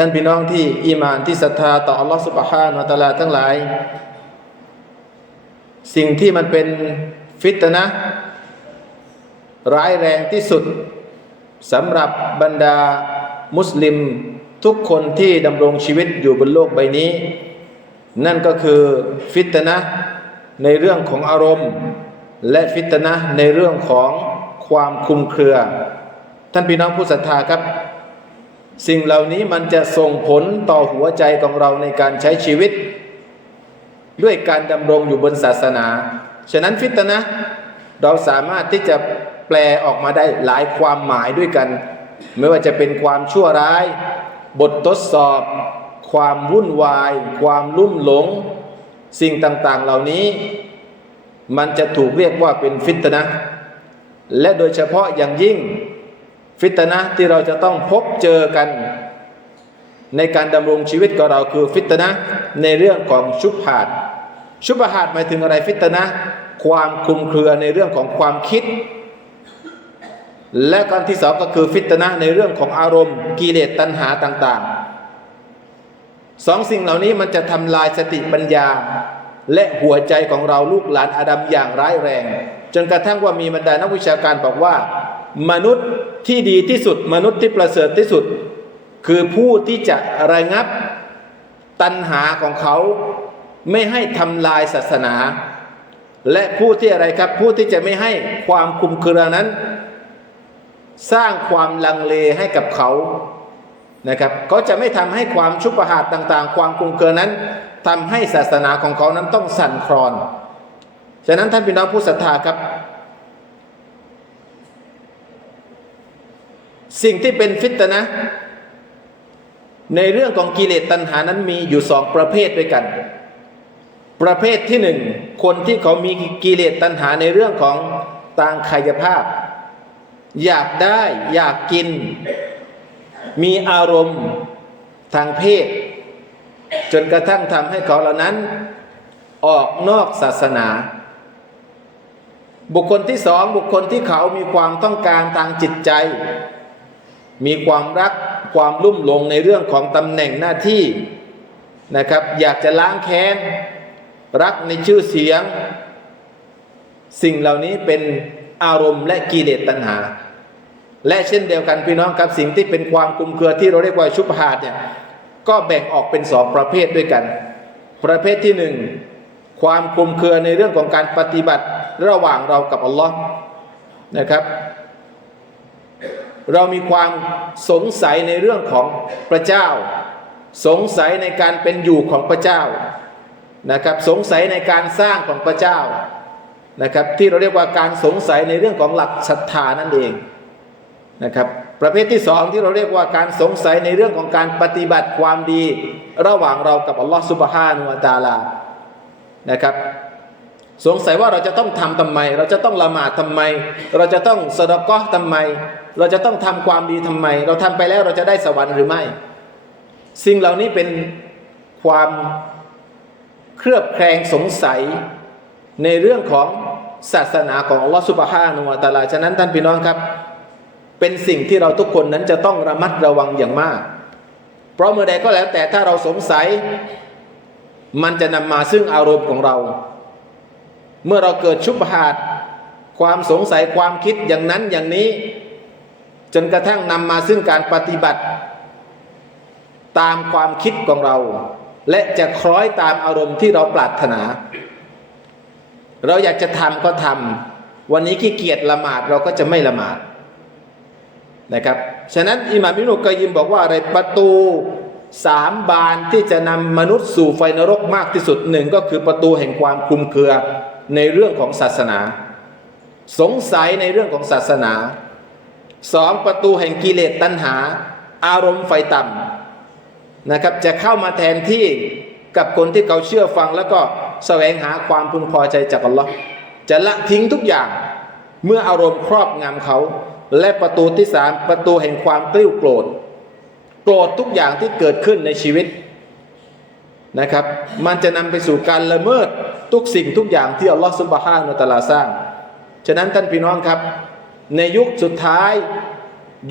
ท่านพี่น้องที่อีมานที่ศรัทธาต่ออัลลอฮฺสุบฮานะฮูวะตาลาทั้งหลาย สิ่งที่มันเป็นฟิตนะ ร้ายแรงที่สุดสำหรับบรรดามุสลิมทุกคนที่ดำรงชีวิตอยู่บนโลกใบนี้ นั่นก็คือฟิตนะในเรื่องของอารมณ์ และฟิตนะในเรื่องของความคุมเครือ ท่านพี่น้องผู้ศรัทธาครับ สิ่งเหล่านี้มันจะส่งผลต่อหัวใจของเราในการใช้ชีวิต ด้วยการดำรงอยู่บนศาสนา ฉะนั้นฟิตนะเราสามารถที่จะแปลออกมาได้หลายความหมายด้วยกัน ไม่ว่าจะเป็นความชั่วร้าย บททดสอบ ความวุ่นวาย ความลุ่มหลง สิ่งต่างๆเหล่านี้ มันจะถูกเรียกว่าเป็นฟิตนะและโดยเฉพาะอย่างยิ่ง ฟิตนะที่เราจะต้องพบเจอกัน ในการดำรงชีวิตของเราคือฟิตนะในเรื่องของชุบหาดชุบหาดหมายถึงอะไรฟิตนะความคลุมเครือในเรื่องของความคิด และการที่สองก็คือฟิตนะในเรื่องของอารมณ์กิเลสตัณหาต่างๆสองสิ่งเหล่านี้มันจะทำลายสติปัญญา และหัวใจของเราลูกหลานอาดัมอย่างร้ายแรง จนกระทั่งว่ามีบรรดานักวิชาการบอกว่า มนุษย์ที่ดีที่สุด มนุษย์ที่ประเสริฐที่สุด คือผู้ที่จะระงับตัณหาของเขาไม่ให้ทำลายศาสนา และผู้ที่อะไรครับ ผู้ที่จะไม่ให้ความคุมเครือนั้น สร้างความลังเลให้กับเขานะครับเขาจะไม่ทำให้ความชุบประหาดต่างๆ ความคุมเครือนั้นทำให้ศาสนาของเขานั้นต้องสั่นคลอน ฉะนั้นท่านพี่น้องผู้ศรัทธาครับ สิ่งที่เป็นฟิตนะ ในเรื่องของกิเลสตัณหานั้นมีอยู่สองประเภทด้วยกัน ประเภทที่หนึ่งคนที่เขามีกิเลสตัณหาในเรื่องของทางกายภาพ อยากได้อยากกิน มีอารมณ์ทางเพศ จนกระทั่งทำให้เขาเหล่านั้น ออกนอกศาสนาบุคคลที่สองบุคคลที่เขามีความต้องการทางจิตใจ มีความรักความลุ่มหลงในเรื่องของตำแหน่งหน้าที่นะครับ อยากจะล้างแค้น รักในชื่อเสียง สิ่งเหล่านี้เป็นอารมณ์และกิเลสตัณหา และเช่นเดียวกันพี่น้องครับสิ่งที่เป็นความคลุมเครือที่เราเรียกว่าชุบหาดเนี่ยก็แบ่งออกเป็นสองประเภทด้วยกัน ประเภทที่หนึ่งความคลุมเครือในเรื่องของการปฏิบัติระหว่างเรากับอัลลอฮ์นะครับ เรามีความสงสัยในเรื่องของพระเจ้า สงสัยในการเป็นอยู่ของพระเจ้านะครับสงสัยในการสร้างของพระเจ้านะครับที่เราเรียกว่าการสงสัยในเรื่องของหลักศรัทธานั่นเองนะครับประเภทที่สองที่เราเรียกว่าการสงสัยในเรื่องของการปฏิบัติความดี ระหว่างเรากับอัลลอฮฺสุบฮานุวะตาลานะครับสงสัยว่าเราจะต้องทำทำไม เราจะต้องละหมาดทำไม เราจะต้องสะดกอทำไม เราจะต้องทำความดีทำไม เราทำไปแล้วเราจะได้สวรรค์หรือไม่ สิ่งเหล่านี้เป็นความเครือบแคลงสงสัยในเรื่องของศาสนาของอัลลอฮฺสุบฮานุวะตาลาฉะนั้นท่านพี่น้องครับ เป็นสิ่งที่เราทุกคนนั้นจะต้องระมัดระวังอย่างมาก เพราะเมื่อใดก็แล้วแต่ถ้าเราสงสัย มันจะนำมาซึ่งอารมณ์ของเรา เมื่อเราเกิดชุบหาดความสงสัยความคิดอย่างนั้นอย่างนี้ จนกระทั่งนำมาซึ่งการปฏิบัติ ตามความคิดของเรา และจะคล้อยตามอารมณ์ที่เราปรารถนา เราอยากจะทำก็ทำวันนี้ขี้เกียจละหมาดเราก็จะไม่ละหมาดนะครับฉะนั้นอิหม่ามอิบนุกอยยิมบอกว่าอะไรประตูสามบานที่จะนำมนุษย์สู่ไฟนรกมากที่สุดหนึ่งก็คือประตูแห่งความคลุมเครือในเรื่องของศาสนา สงสัยในเรื่องของศาสนา สองประตูแห่งกิเลสตัณหา อารมณ์ไฟต่ำนะครับ จะเข้ามาแทนที่กับคนที่เขาเชื่อฟังแล้วก็แสวงหาความพึงพอใจจากอัลลอฮ์จะละทิ้งทุกอย่างเมื่ออารมณ์ครอบงำเขา และประตูที่สามประตูแห่งความกลิ้วโกรธ โกรธทุกอย่างที่เกิดขึ้นในชีวิตนะครับ มันจะนำไปสู่การละเมิดทุกสิ่งทุกอย่างที่อัลลอฮฺสุบฮานุตะลาสร้าง ฉะนั้นท่านพี่น้องครับ ในยุคสุดท้าย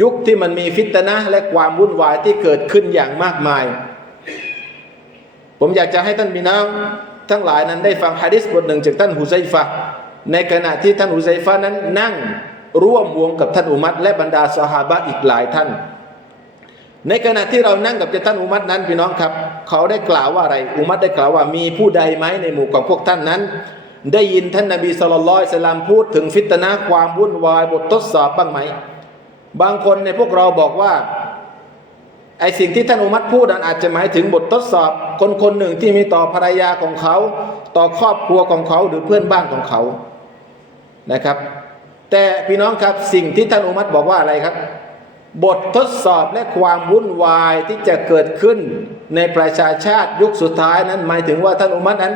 ยุคที่มันมีฟิตนะและความวุ่นวายที่เกิดขึ้นอย่างมากมาย ผมอยากจะให้ท่านพี่น้องทั้งหลายนั้นได้ฟังฮะดิษบทหนึ่งจากท่านฮุไซฟะในขณะที่ท่านฮุไซฟะนั้นนั่งร่วมวงกับท่านอุมัตและบรรดาสหาบะอีกหลายท่าน ในขณะที่เรานั่งกับท่านอุมัตนั้นพี่น้องครับ เขาได้กล่าวว่าอะไรอุมัตได้กล่าวว่ามีผู้ใดไหมในหมู่ของพวกท่านนั้น ได้ยินท่านนบีสุลต่านสลามพูดถึงฟิตนะความวุ่นวายบททดสอบบ้างไหม บางคนในพวกเราบอกว่าไอสิ่งที่ท่านอุมัตพูดนั้นอาจจะหมายถึงบททดสอบ คนคนหนึ่งที่มีต่อภรรยาของเขา ต่อครอบครัวของเขาหรือเพื่อนบ้านของเขานะครับ แต่พี่น้องครับสิ่งที่ท่านอุมัตบอกว่าอะไรครับ บททดสอบและความวุ่นวายที่จะเกิดขึ้นในประชาชาติยุคสุดท้ายนั้นหมายถึงว่าท่านอุมัตนั้น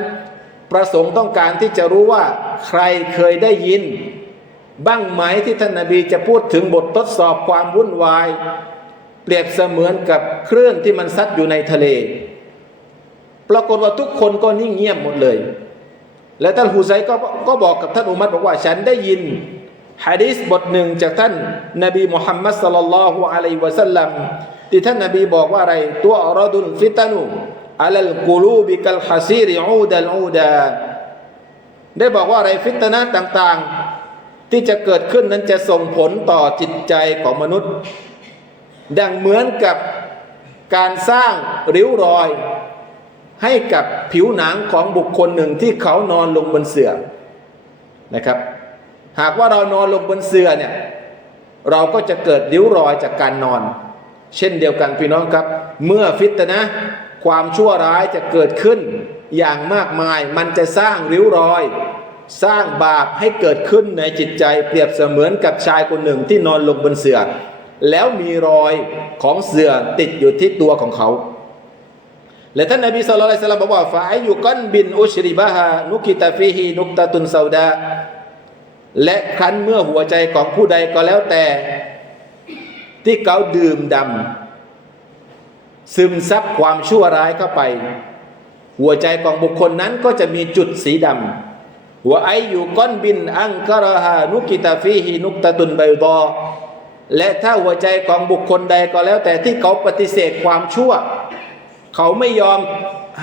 ประสงค์ต้องการที่จะรู้ว่าใครเคยได้ยิน บ้างไหมที่ท่านนาบีจะพูดถึงบททดสอบความวุ่นวาย เปรียบเสมือนกับคลื่นที่มันซัดอยู่ในทะเล ปรากฏว่าทุกคนก็นิ่งเงียบหมดเลย และท่านฮุไซก็ก็บอกกับท่านอุมัรบอกว่าฉันได้ยินฮะดีษบทหนึ่งจากท่านนบีมุฮัมมัดสลลัลลอฮุอะลัยวะสัลลัมที่ท่านนบีบอกว่าอะไร ตัวอรดุลฟิตานุ อัลลกุลูบิกัลฮัซีริอูดัลอูดาได้บอกว่าอะไรฟิตนะต่างๆ ที่จะเกิดขึ้นนั้นจะส่งผลต่อจิตใจของมนุษย์ ดังเหมือนกับการสร้างริ้วรอย ให้กับผิวหนังของบุคคลหนึ่งที่เขานอนลงบนเสื่อนะครับ หากว่าเรานอนลงบนเสื่อเนี่ยเราก็จะเกิดริ้วรอยจากการนอน เช่นเดียวกันพี่น้องครับ เมื่อฟิตนะ ความชั่วร้ายจะเกิดขึ้นอย่างมากมาย มันจะสร้างริ้วรอย สร้างบาปให้เกิดขึ้นในจิตใจเปรียบเสมือนกับชายคนหนึ่งที่นอนลงบนเสื่อแล้วมีรอยของเสื่อติดอยู่ที่ตัวของเขา และท่านนบีสุลต่านบอกว่าฝ่ายอยู่ก้อนบินอุชริบะฮานุกิตาฟิฮีนุกตาตุนซาดาและครั้นเมื่อหัวใจของผู้ใดก็แล้วแต่ ที่เขาดื่มดำ ซึมซับความชั่วร้ายเข้าไป หัวใจของบุคคลนั้นก็จะมีจุดสีดำหัวไออยู่ก้อนบินอังกรฮานุกิตาฟิฮีนุกตาตุนใบดอและถ้าหัวใจของบุคคลใดก็แล้ว แต่ที่เขาปฏิเสธความชั่ว เขาไม่ยอม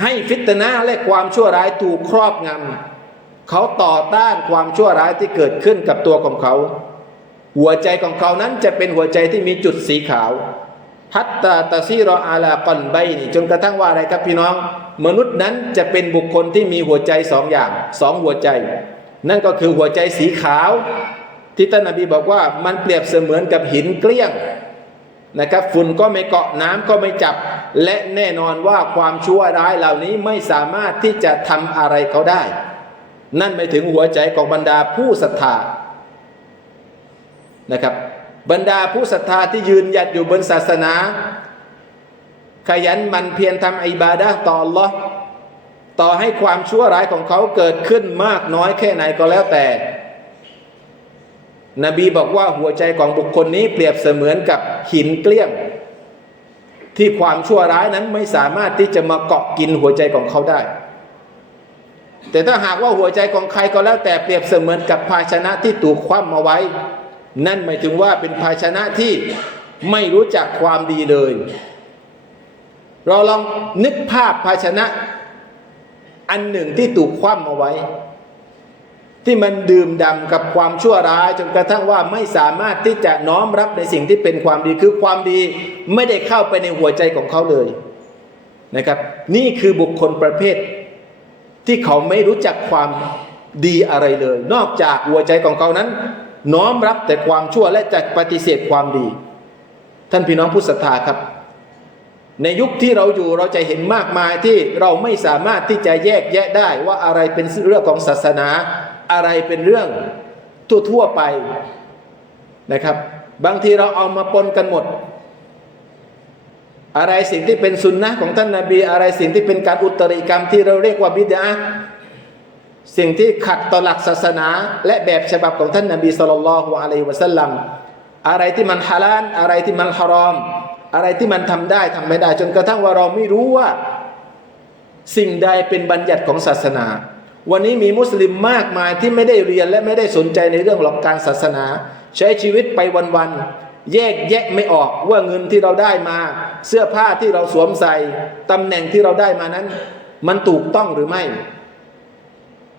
ให้ฟิตนาและความชั่วร้ายถูกครอบงำเขาต่อต้านความชั่วร้ายที่เกิดขึ้นกับตัวของเขา หัวใจของเขานั้นจะเป็นหัวใจที่มีจุดสีขาว ฮัตตาตาซีรออาลากอนใบนี่จนกระทั่งว่าอะไรครับพี่น้อง มนุษย์นั้นจะเป็นบุคคลที่มีหัวใจสองอย่างสองหัวใจ นั่นก็คือหัวใจสีขาว ที่ท่านนบีบอกว่ามันเปรียบเสมือนกับหินเกลี้ยงนะครับฝุ่นก็ไม่เกาะน้ำก็ไม่จับ และแน่นอนว่าความชั่วร้ายเหล่านี้ไม่สามารถที่จะทำอะไรเขาได้ นั่นหมายถึงหัวใจของบรรดาผู้ศรัทธานะครับ บรรดาผู้ศรัทธาที่ยืนหยัดอยู่บนศาสนา ขยันมันเพียรทำอิบาดะต่อ Allah ต่อให้ความชั่วร้ายของเขาเกิดขึ้นมากน้อยแค่ไหนก็แล้วแต่ นบีบอกว่าหัวใจของบุคคลนี้เปรียบเสมือนกับหินเกลี้ยง ที่ความชั่วร้ายนั้นไม่สามารถที่จะมาเกาะกินหัวใจของเขาได้ แต่ถ้าหากว่าหัวใจของใครก็แล้วแต่เปรียบเสมือนกับภาชนะที่ถูกคว่ำมาไว้ นั่นหมายถึงว่าเป็นภาชนะที่ไม่รู้จักความดีเลย เราลองนึกภาพภาชนะ อันหนึ่งที่ถูกคว่ำมาไว้ ที่มันดื่มด่ำกับความชั่วร้ายจนกระทั่งว่าไม่สามารถที่จะน้อมรับในสิ่งที่เป็นความดีคือความดีไม่ได้เข้าไปในหัวใจของเขาเลยนะครับ นี่คือบุคคลประเภท ที่เขาไม่รู้จักความดีอะไรเลย นอกจากหัวใจของเขานั้น น้อมรับแต่ความชั่วและจะปฏิเสธความดี ท่านพี่น้องผู้ศรัทธาครับ ในยุคที่เราอยู่เราจะเห็นมากมายที่เราไม่สามารถที่จะแยกแยะได้ว่าอะไรเป็นเรื่องของศาสนา อะไรเป็นเรื่องทั่วๆไปนะครับ บางทีเราเอามาปนกันหมด อะไรสิ่งที่เป็นสุนนะของท่านนาบี อะไรสิ่งที่เป็นการอุตริกรรมที่เราเรียกว่าบิดา สิ่งที่ขัดต่อหลักศาสนา และแบบฉบับของท่านนบีสุลต่านละฮ์อะลัยวะสัลลัมอะไรที่มันฮาลาลอะไรที่มันฮารอม อะไรที่มันทำได้ทำไม่ได้ จนกระทั่งว่าเราไม่รู้ว่า สิ่งใดเป็นบัญญัติของศาสนา วันนี้มีมุสลิมมากมายที่ไม่ได้เรียนและไม่ได้สนใจในเรื่องหลักการศาสนา ใช้ชีวิตไปวันๆแยกแยะไม่ออกว่าเงินที่เราได้มา เสื้อผ้าที่เราสวมใส่ตำแหน่งที่เราได้มานั้น มันถูกต้องหรือไม่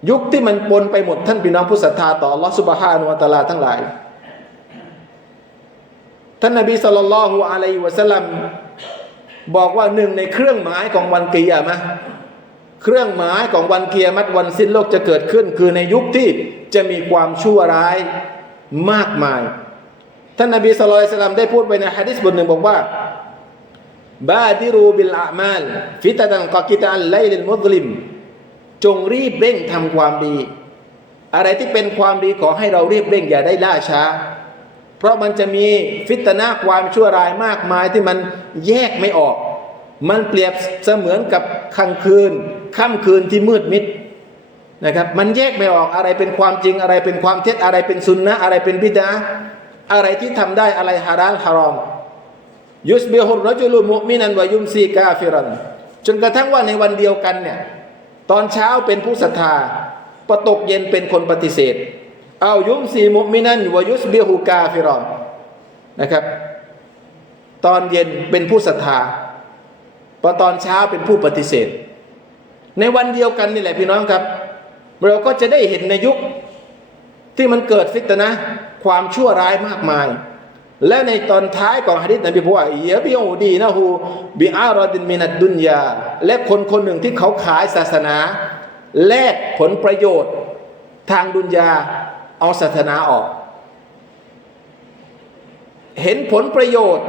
ยุคที่มันปนไปหมดท่านพี่น้องผู้ศรัทธาต่อ Allah Subhanahu wa Taala ทั้งหลาย ท่านนบีสุลต่านละฮุอะลัยฮิวะสัลลัมบอกว่าหนึ่งในเครื่องหมายของวันกิยามะเครื่องหมายของวันเกียรติวันสิ้นโลกจะเกิดขึ้น คือในยุคที่จะมีความชั่วร้ายมากมาย ท่านนบีสุลต่านได้พูดไว้ในฮะดิษบทหนึ่งบอกว่าบาดิรูบิลอามาลฟิตตันกอกิตันไลลิลมุสลิม จงรีบเร่งทำความดี อะไรที่เป็นความดีขอให้เรารีบเร่งอย่าได้ล่าช้า เพราะมันจะมีฟิตนาความชั่วร้ายมากมายที่มันแยกไม่ออก มันเปรียบเสมือนกับค่ำคืนค่ำคืนที่มืดมิดนะครับ มันแยกไม่ออกอะไรเป็นความจริงอะไรเป็นความเท็จอะไรเป็นสุนนะอะไรเป็นบิดาอะไรที่ทำได้อะไรฮาราลฮารอมยุสเบฮุรรจุลุมุมินันวายุมซีกาฟิรันจนกระทั่งว่าในวันเดียวกันเนี่ย ตอนเช้าเป็นผู้ศรัทธาพอตกเย็นเป็นคนปฏิเสธ เอายุมซีมุมินันวายุสเบียฮูกาฟิรอนนะครับ ตอนเย็นเป็นผู้ศรัทธาพอตอนเช้าเป็นผู้ปฏิเสธ ในวันเดียวกันนี่แหละพี่น้องครับ เราก็จะได้เห็นในยุคที่มันเกิดฟิตนะ ความชั่วร้ายมากมาย และในตอนท้ายของฮะดิษนบีบอกว่าเยบิอูดีนะฮูบิอารอดินมินัดดุนยาและคนคนหนึ่งที่เขาขายศาสนา แลกผลประโยชน์ทางดุนยาเอาศาสนาออก เห็นผลประโยชน์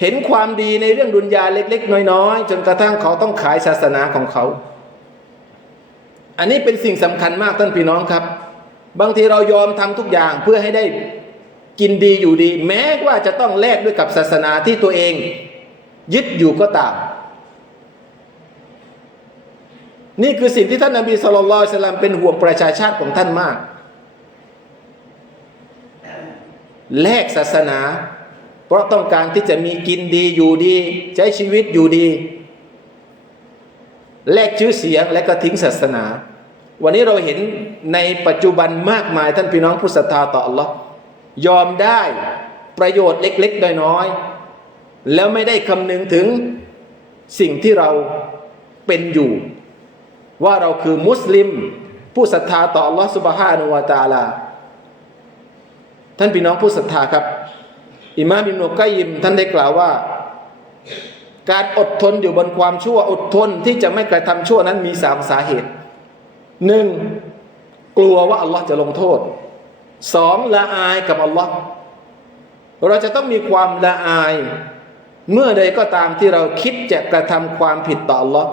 เห็นความดีในเรื่องดุนยาเล็ก ๆ น้อยๆจนกระทั่งเขาต้องขายศาสนาของเขา อันนี้เป็นสิ่งสำคัญมากท่านพี่น้องครับ บางทีเรายอมทำทุกอย่างเพื่อให้ได้ กินดีอยู่ดี แม้ว่าจะต้องแลกด้วยกับศาสนาที่ตัวเอง ยึดอยู่ก็ตาม นี่คือสิ่งที่ท่านนบีสุลต่านสลัมเป็นห่วงประชาชาติของท่านมาก แลกศาสนา เพราะต้องการที่จะมีกินดีอยู่ดี ใช้ชีวิตอยู่ดี แลกชื่อเสียงและก็ทิ้งศาสนา วันนี้เราเห็นในปัจจุบันมากมายท่านพี่น้องผู้ศรัทธาต่อ Allah ยอมได้ประโยชน์เล็กๆน้อยๆแล้วไม่ได้คำนึงถึงสิ่งที่เราเป็นอยู่ ว่าเราคือมุสลิม ผู้ศรัทธาต่อ Allah Subhanahu wa Taala ท่านพี่น้องผู้ศรัทธาครับ อิมามอิมโนกัยยิม ท่านได้กล่าวว่า การอดทนอยู่บนความชั่วอดทนที่จะไม่กระทำชั่วนั้นมีสามสาเหตุหนึ่งกลัวว่าอัลลอฮ์จะลงโทษ สองละอายกับอัลลอฮ์เราจะต้องมีความละอาย เมื่อใดก็ตามที่เราคิดจะกระทำความผิดต่ออัลลอฮ์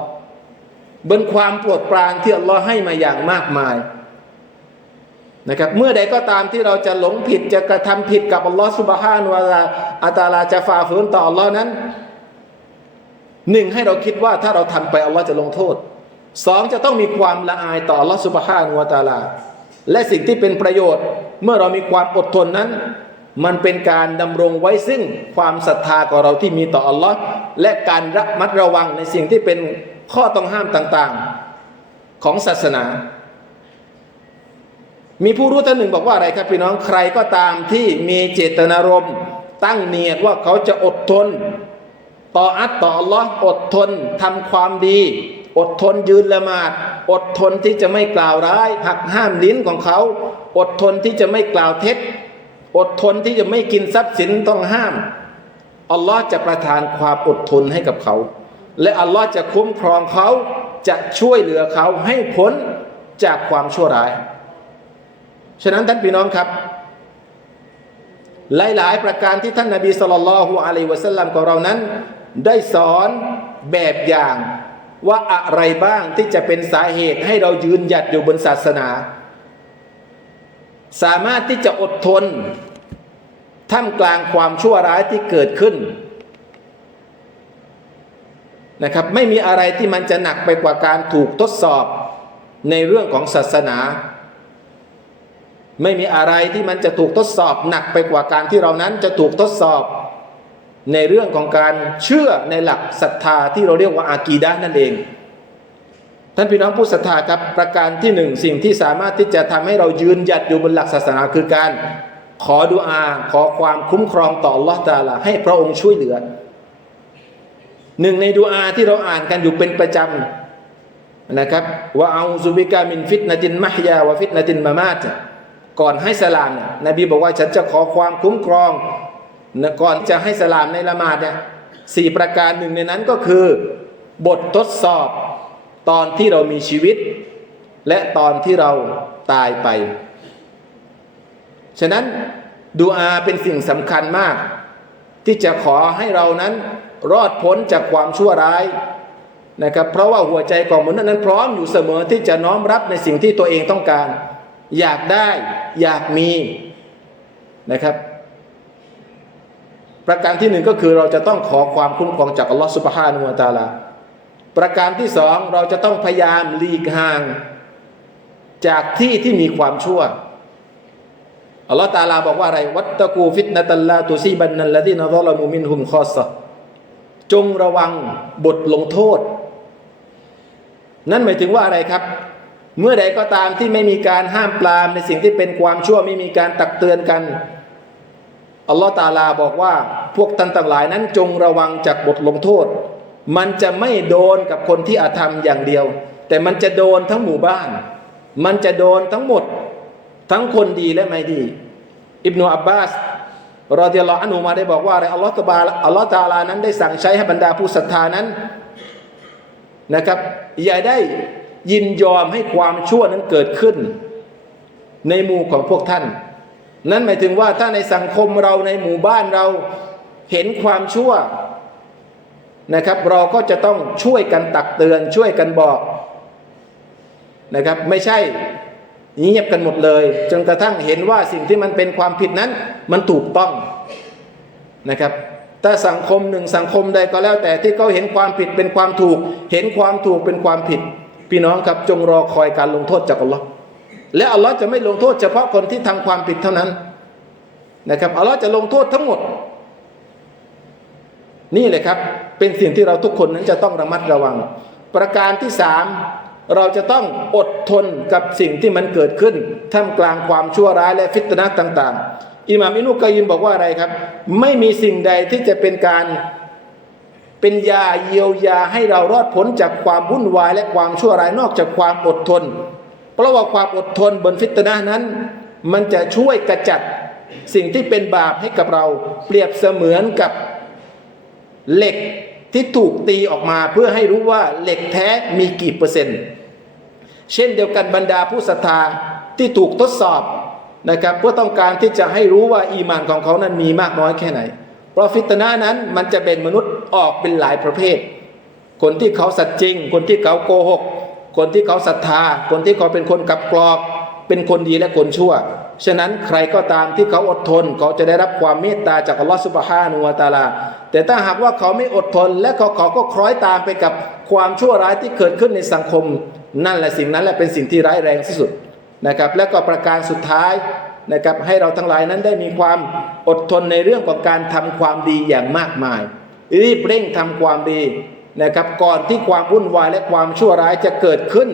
บนความโปรดปรานที่อัลลอฮ์ให้มาอย่างมากมายนะครับเมื่อใดก็ตามที่เราจะหลงผิดจะกระทำผิดกับอัลลอฮ์สุบฮานวะอัตาลาจะฝ่าฝืนต่ออัลลอฮ์นั้นหนึ่งให้เราคิดว่าถ้าเราทำไปอัลลอฮ์จะลงโทษสองจะต้องมีความละอายต่ออัลลอฮ์สุบฮานวะตาลา และสิ่งที่เป็นประโยชน์ เมื่อเรามีความอดทนนั้น มันเป็นการดำรงไว้ซึ่งความศรัทธาของเราที่มีต่ออัลลอฮ์และการระมัดระวังในสิ่งที่เป็นข้อต้องห้ามต่างๆของศาสนา มีผู้รู้ท่านหนึ่งบอกว่าอะไรครับพี่น้องใครก็ตามที่มีเจตนารมณ์ ตั้งเนียดว่าเขาจะอดทน ต่ออัตต่ออัลลอฮ์อดทนทำความดี อดทนยืนละหมาด อดทนที่จะไม่กล่าวร้าย หักห้ามลิ้นของเขา อดทนที่จะไม่กล่าวเท็จ อดทนที่จะไม่กินทรัพย์สินต้องห้ามอัลลอฮ์จะประทานความอดทนให้กับเขา และอัลลอฮ์จะคุ้มครองเขาจะช่วยเหลือเขาให้พ้นจากความชั่วร้าย ฉะนั้นท่านพี่น้องครับ หลายๆ ประการที่ท่านนาบีสุลต่านละฮุอะลัยวะสัลลัมของเรานั้น ได้สอนแบบอย่าง ว่าอะไรบ้างที่จะเป็นสาเหตุให้เรายืนหยัดอยู่บนศาสนา สามารถที่จะอดทนท่ามกลางความชั่วร้ายที่เกิดขึ้นนะครับไม่มีอะไรที่มันจะหนักไปกว่าการถูกทดสอบในเรื่องของศาสนา ไม่มีอะไรที่มันจะถูกทดสอบหนักไปกว่าการที่เรานั้นจะถูกทดสอบ ในเรื่องของการเชื่อในหลักศรัทธาที่เราเรียกว่าอากีดะนั่นเอง ท่านพี่น้องผู้ศรัทธาครับประการที่หนึ่งสิ่งที่สามารถที่จะทำให้เรายืนหยัดอยู่บนหลักศาสนาคือการ ขอดุอาขอความคุ้มครองต่อ Allah ตาลาให้พระองค์ช่วยเหลือ หนึ่งในดุอาที่เราอ่านกันอยู่เป็นประจำนะครับว่าเอาซุบิกามินฟิตนาตินมะฮยาวะฟิตนาตินมามาตก่อนให้สลามเนี่ยนบีบอกว่าฉันจะขอความคุ้มครอง นะก่อนจะให้สลามในละหมาดเนี่ยสี่ประการหนึ่งในนั้นก็คือบททดสอบตอนที่เรามีชีวิต และตอนที่เราตายไป ฉะนั้นดูอาเป็นสิ่งสำคัญมาก ที่จะขอให้เรานั้นรอดพ้นจากความชั่วร้ายนะครับเพราะว่าหัวใจของมนุษย์นั้นพร้อมอยู่เสมอที่จะน้อมรับในสิ่งที่ตัวเองต้องการ อยากได้อยากมีนะครับ ประการที่หนึ่งก็คือเราจะต้องขอความคุ้มครองจากอัลลอฮฺสุบฮานุวะตาลาประการที่สองเราจะต้องพยายามหลีกห่าง จากที่ที่มีความชั่วอัลลอฮฺตาลาบอกว่าอะไร วัตตะกูฟิตนะตัลลาตุซีบันนัลลดีนซอลามุมินฮุมคอสจงระวังบทลงโทษ นั่นหมายถึงว่าอะไรครับ เมื่อใดก็ตามที่ไม่มีการห้ามปรามในสิ่งที่เป็นความชั่วไม่มีการตักเตือนกัน อัลลอฮฺตาลาบอกว่าพวกท่านต่างหลายนั้นจงระวังจากบทลงโทษ มันจะไม่โดนกับคนที่อาธรรมอย่างเดียว แต่มันจะโดนทั้งหมู่บ้าน มันจะโดนทั้งหมด ทั้งคนดีและไม่ดี อิบนาอับบาสรอเดียลออันฮูมาได้บอกว่าอะไรอัลลอฮฺตบาอัลลอฮฺตาลานั้นได้สั่งใช้ให้บรรดาผู้ศรัทธานั้นนะครับ อย่าได้ยินยอมให้ความชั่วนั้นเกิดขึ้น ในหมู่ของพวกท่าน นั่นหมายถึงว่าถ้าในสังคมเราในหมู่บ้านเราเห็นความชั่วนะครับ เราก็จะต้องช่วยกันตักเตือนช่วยกันบอกนะครับ ไม่ใช่เงียบกันหมดเลยจนกระทั่งเห็นว่าสิ่งที่มันเป็นความผิดนั้น มันถูกต้องนะครับถ้าสังคมหนึ่งสังคมใดก็แล้วแต่ที่เขาเห็นความผิดเป็นความถูก เห็นความถูกเป็นความผิด พี่น้องครับจงรอคอยการลงโทษจากอัลลอฮ์ และอัลลอฮ์จะไม่ลงโทษเฉพาะคนที่ทำความผิดเท่านั้นนะครับอัลลอฮ์จะลงโทษทั้งหมด นี่เลยครับ เป็นสิ่งที่เราทุกคนนั้นจะต้องระมัดระวัง ประการที่สามเราจะต้องอดทนกับสิ่งที่มันเกิดขึ้นท่ามกลางความชั่วร้ายและฟิตนะต่างๆอิหม่ามอินุกะยิมบอกว่าอะไรครับ ไม่มีสิ่งใดที่จะเป็นการเป็นยาเยียวยาให้เรารอดพ้นจากความวุ่นวายและความชั่วร้ายนอกจากความอดทน เพราะว่าความอดทนบนฟิตนะนั้น มันจะช่วยกระจัดสิ่งที่เป็นบาปให้กับเรา เปรียบเสมือนกับเหล็กที่ถูกตีออกมาเพื่อให้รู้ว่าเหล็กแท้มีกี่เปอร์เซ็นต์ เช่นเดียวกันบรรดาผู้ศรัทธาที่ถูกทดสอบนะครับเพื่อต้องการที่จะให้รู้ว่าอีมานของเขานั้นมีมากน้อยแค่ไหน เพราะฟิตนานั้นมันจะเป็นมนุษย์ออกเป็นหลายประเภท คนที่เขาสัตย์จริง คนที่เขาโกหก คนที่เขาศรัทธา คนที่เขาเป็นคนกับกรอก เป็นคนดีและคนชั่ว ฉะนั้นใครก็ตามที่เขาอดทน เขาจะได้รับความเมตตาจากอัลลอฮฺสุบฮานุวาตาลา แต่ถ้าหากว่าเขาไม่อดทน และเขาเขาก็คล้อยตามไปกับความชั่วร้ายที่เกิดขึ้นในสังคม นั่นแหละสิ่งนั้นแหละเป็นสิ่งที่ร้ายแรงที่สุดนะครับ และก็ประการสุดท้ายนะครับให้เราทั้งหลายนั้นได้มีความอดทนในเรื่องของการทำความดีอย่างมากมาย รีบเร่งทำความดี นะครับก่อนที่ความวุ่นวายและความชั่วร้ายจะเกิดขึ้น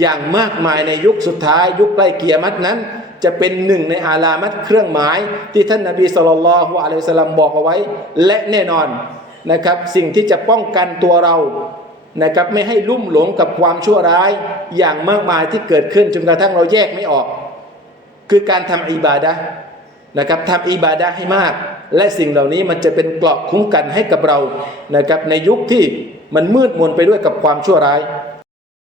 อย่างมากมายในยุคสุดท้าย ยุคใกล้เกียรมัดนั้น จะเป็นหนึ่งในอาลามัดเครื่องหมาย ที่ท่านนาบีสุลต่านละฮ์อะลัยฮิสลามบอกเอาไว้ และแน่นอนนะครับสิ่งที่จะป้องกันตัวเรานะครับไม่ให้ลุ่มหลงกับความชั่วร้ายอย่างมากมายที่เกิดขึ้นจนกระทั่งเราแยกไม่ออก คือการทำอิบาดะนะครับทำอิบาดะให้มาก และสิ่งเหล่านี้มันจะเป็นเกราะคุ้มกันให้กับเรานะครับในยุคที่มันมืดมนไปด้วยกับความชั่วร้าย